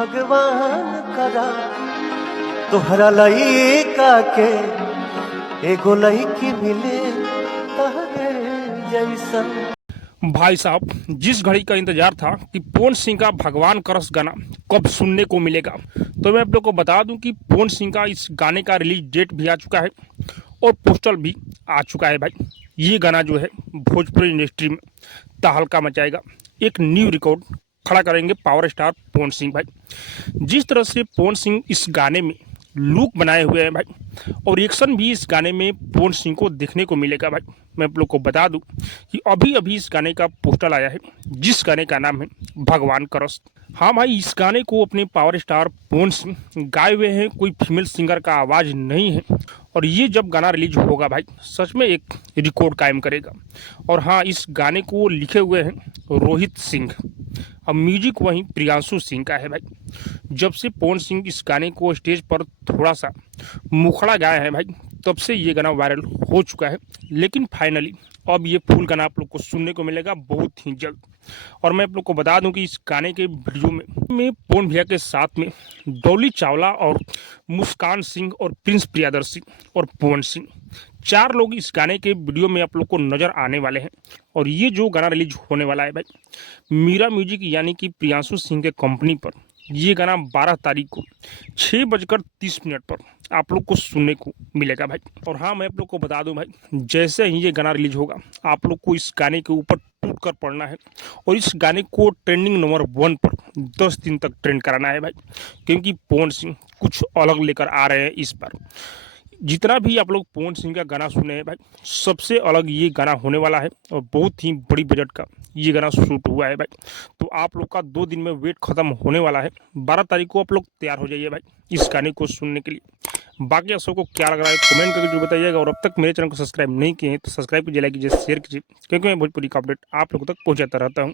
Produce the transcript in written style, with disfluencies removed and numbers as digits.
भगवान करा तोहरा लइका के एगो लइकी मिले तहरे जैसन। भाई साहब, जिस घड़ी का इंतजार था कि पवन सिंह का भगवान करस गाना कब सुनने को मिलेगा, तो मैं आप लोग को बता दूं कि पवन सिंह का इस गाने का रिलीज डेट भी आ चुका है और पोस्टर भी आ चुका है। भाई ये गाना जो है भोजपुरी इंडस्ट्री में तहलका मचाएगा, एक न्यू रिकॉर्ड खड़ा करेंगे पावर स्टार पवन सिंह। भाई जिस तरह से पवन सिंह इस गाने में लुक बनाए हुए हैं भाई, और एक्शन भी इस गाने में पवन सिंह को देखने को मिलेगा। भाई मैं आप लोग को बता दूं कि अभी अभी इस गाने का पोस्टर आया है, जिस गाने का नाम है भगवान करस। हाँ भाई, इस गाने को अपने पावर स्टार पवन सिंह गाए हुए हैं, कोई फीमेल सिंगर का आवाज़ नहीं है। और ये जब गाना रिलीज होगा भाई, सच में एक रिकॉर्ड कायम करेगा। और हाँ, इस गाने को लिखे हुए हैं रोहित सिंह, अब म्यूजिक वहीं प्रियांशु सिंह का है। भाई जब से पवन सिंह इस गाने को स्टेज पर थोड़ा सा मुखड़ा गाया है भाई, तब से ये गाना वायरल हो चुका है। लेकिन फाइनली अब ये फुल गाना आप लोग को सुनने को मिलेगा बहुत ही जल्द। और मैं आप लोग को बता दूं कि इस गाने के वीडियो में पवन भैया के साथ में डॉली चावला और मुस्कान सिंह और प्रिंस प्रियदर्शी और पवन सिंह, 4 लोग इस गाने के वीडियो में आप लोग को नजर आने वाले हैं। और ये जो गाना रिलीज होने वाला है भाई, मीरा म्यूजिक यानी कि प्रियांशु सिंह के कंपनी पर, ये गाना 12 तारीख को 6:30 पर आप लोग को सुनने को मिलेगा भाई। और हाँ, मैं आप लोग को बता दूं भाई, जैसे ही ये गाना रिलीज होगा, आप लोग को इस गाने के ऊपर टूट कर पड़ना है और इस गाने को ट्रेंडिंग नंबर 1 पर 10 दिन तक ट्रेंड कराना है भाई, क्योंकि पवन सिंह कुछ अलग लेकर आ रहे हैं इस बार। जितना भी आप लोग पवन सिंह का गाना सुने हैं भाई, सबसे अलग ये गाना होने वाला है और बहुत ही बड़ी बजट का ये गाना शूट हुआ है भाई। तो आप लोग का 2 दिन में वेट खत्म होने वाला है। 12 तारीख को आप लोग तैयार हो जाइए भाई इस गाने को सुनने के लिए। बाकी आप सबको क्या लग रहा है कमेंट करके जो बताइएगा। और अब तक मेरे चैनल को सब्सक्राइब नहीं किए हैं तो सब्सक्राइब कीजिए, लाइक कीजिए, शेयर कीजिए, क्योंकि मैं भोजपुरी का अपडेट आप लोगों तक पहुंचाता रहता हूँ।